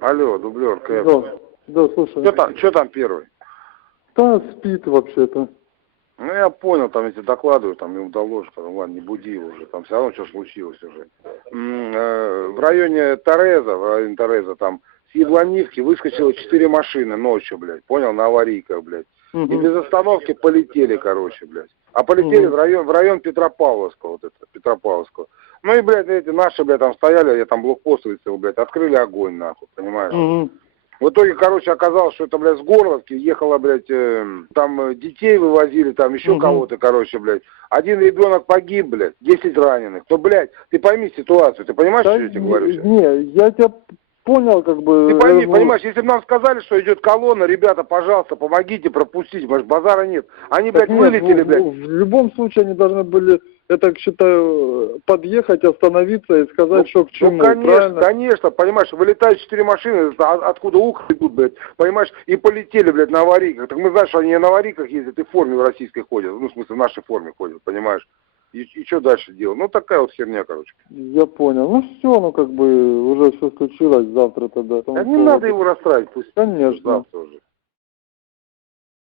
Алло, дублер, Кэп. Да, да, слушай. Что там, что там первый? Да, спит вообще-то. Ну, я понял, там эти докладывают, там ему доложат, там, ладно, не буди его уже, там все равно что случилось уже. М, э, В районе Тореза, в районе Тореза, там с Яблонивки выскочило четыре машины ночью, блядь, понял, на аварийках, блядь. И Мгм. без остановки полетели, короче, блядь. А полетели Мгм. в район, в район Петропавловского, вот это, Петропавловского. Ну и, блядь, эти наши, блядь, там стояли, я там блокпост выставил, блядь, открыли огонь, нахуй, понимаешь? Мгм. В итоге, короче, оказалось, что это, блядь, с Горловки ехало, блядь, э, там э, детей вывозили, там еще Мгм. кого-то, короче, блядь. Один ребенок погиб, блядь, 10 раненых. Ну, блядь, ты пойми ситуацию, ты понимаешь, Да что я тебе говорю? сейчас? не, я тебя понял, как бы. Ты пойми, э, ну, понимаешь, если бы нам сказали, что идет колонна, ребята, пожалуйста, помогите пропустить, может, базара нет. Они, так блядь, нет, вылетели, в- блядь. в, в любом случае они должны были, я так считаю, подъехать, остановиться и сказать, что к чему, Ну, конечно, правильно? конечно, понимаешь, вылетают четыре машины, это от- откуда ух идут, блядь, понимаешь, и полетели, блядь, на аварийках. Так мы знаем, что они на аварийках ездят и в форме в российской ходят, ну, в смысле, в нашей форме ходят, понимаешь. И, и что дальше делать? Ну, такая вот херня, короче. Я понял. Ну все, ну как бы уже все случилось завтра тогда. Да не надо его расстраивать, пусть Конечно. завтра уже.